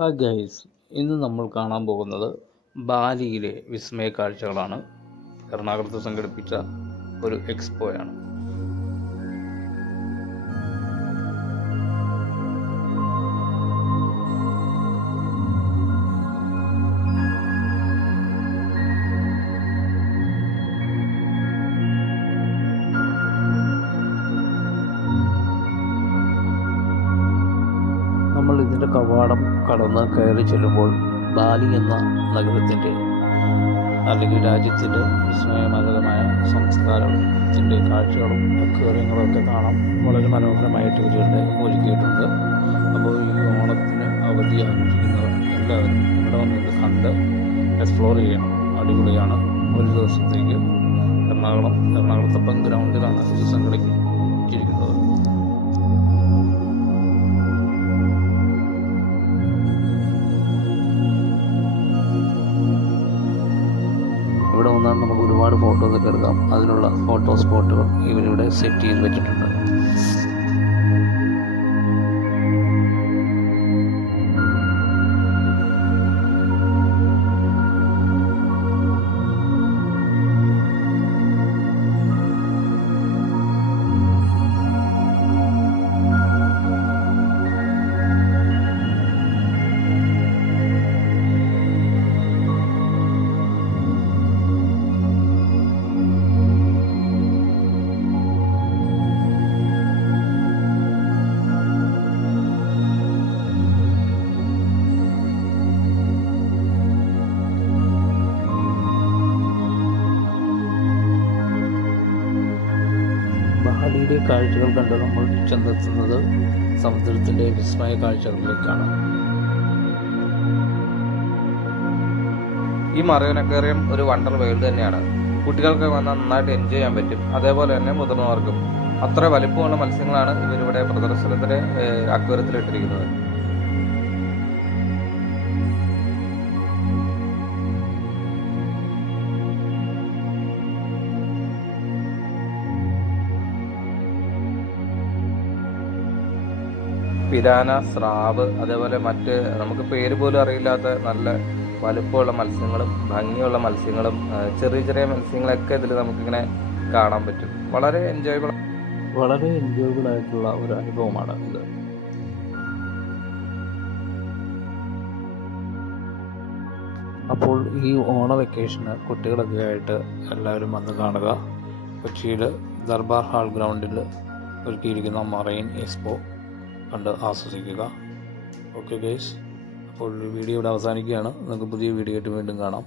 Hi guys, ഇന്ന് നമ്മൾ കാണാൻ പോകുന്നത് ബാലിയിലെ വിസ്മയ കാഴ്ചകളാണ്. എറണാകുളത്ത് സംഘടിപ്പിച്ച ഒരു എക്സ്പോയാണ്. നമ്മൾ ഇതിൻ്റെ കവാടം കടന്ന് കയറി ചെല്ലുമ്പോൾ ബാലി എന്ന നഗരത്തിൻ്റെ അല്ലെങ്കിൽ രാജ്യത്തിൻ്റെ വിസ്മയമകരമായ സംസ്കാരത്തിൻ്റെ കാഴ്ചകളും അക്വേറിയങ്ങളും ഒക്കെ കാണാൻ വളരെ മനോഹരമായിട്ട് ഇവരുടെ ഒരുക്കിയിട്ടുണ്ട്. അപ്പോൾ ഈ ഓണത്തിന് അവധി ആഘോഷിക്കുന്നവർ എല്ലാവരും ഇവിടെ വന്നിട്ട് കണ്ട് എക്സ്പ്ലോർ ചെയ്യണം. അടിപൊളിയാണ്. ഒരു ദിവസത്തേക്ക് എറണാകുളത്തപ്പം ഗ്രൗണ്ടിലാണ് ഇത് സംഘടിപ്പിച്ചിരിക്കുന്നത്. ഇവിടെ വന്നാൽ നമുക്ക് ഒരുപാട് ഫോട്ടോസൊക്കെ എടുക്കാം. അതിനുള്ള ഫോട്ടോ സ്പോട്ടുകൾ ഇവരിവിടെ സെറ്റ് ചെയ്ത് വെച്ചിട്ടുണ്ട്. ബാലിയിലെ കാഴ്ചകൾ കണ്ട് നമ്മൾ ചെന്നെത്തുന്നത് സമുദ്രത്തിൻ്റെ വിസ്മയ കാഴ്ചകളിലേക്കാണ്. ഈ മറൈൻ അക്വേറിയം ഒരു വണ്ടർ വേൾഡ് തന്നെയാണ്. കുട്ടികൾക്ക് വന്നാൽ നന്നായിട്ട് എൻജോയ് ചെയ്യാൻ പറ്റും. അതേപോലെ തന്നെ മുതിർന്നവർക്കും. അത്ര വലിപ്പമുള്ള മത്സ്യങ്ങളാണ് ഇവരിവിടെ പ്രദർശനത്തിന് അക്വേറിയത്തിൽ ഇട്ടിരിക്കുന്നത്. പിരാന, സ്രാവ്, അതേപോലെ മറ്റ് നമുക്ക് പേര് പോലും അറിയില്ലാത്ത നല്ല വലുപ്പമുള്ള മത്സ്യങ്ങളും ഭംഗിയുള്ള മത്സ്യങ്ങളും ചെറിയ ചെറിയ മത്സ്യങ്ങളൊക്കെ ഇതിൽ നമുക്കിങ്ങനെ കാണാൻ പറ്റും. വളരെ എൻജോയബിൾ ആയിട്ടുള്ള ഒരു അനുഭവമാണ് ഇത്. അപ്പോൾ ഈ ഓണ വെക്കേഷന് കുട്ടികളൊക്കെ ആയിട്ട് എല്ലാവരും വന്ന് കാണുക. കൊച്ചിയിൽ ദർബാർ ഹാൾ ഗ്രൗണ്ടിൽ ഒരുക്കിയിരിക്കുന്ന മറൈൻ എക്സ്പോ കണ്ട് ആസ്വദിക്കുക. ഓക്കെ ഗൈസ്, അപ്പോൾ വീഡിയോ ഇവിടെ അവസാനിക്കുകയാണ്. നമുക്ക് പുതിയ വീഡിയോ ആയിട്ട് വീണ്ടും കാണാം.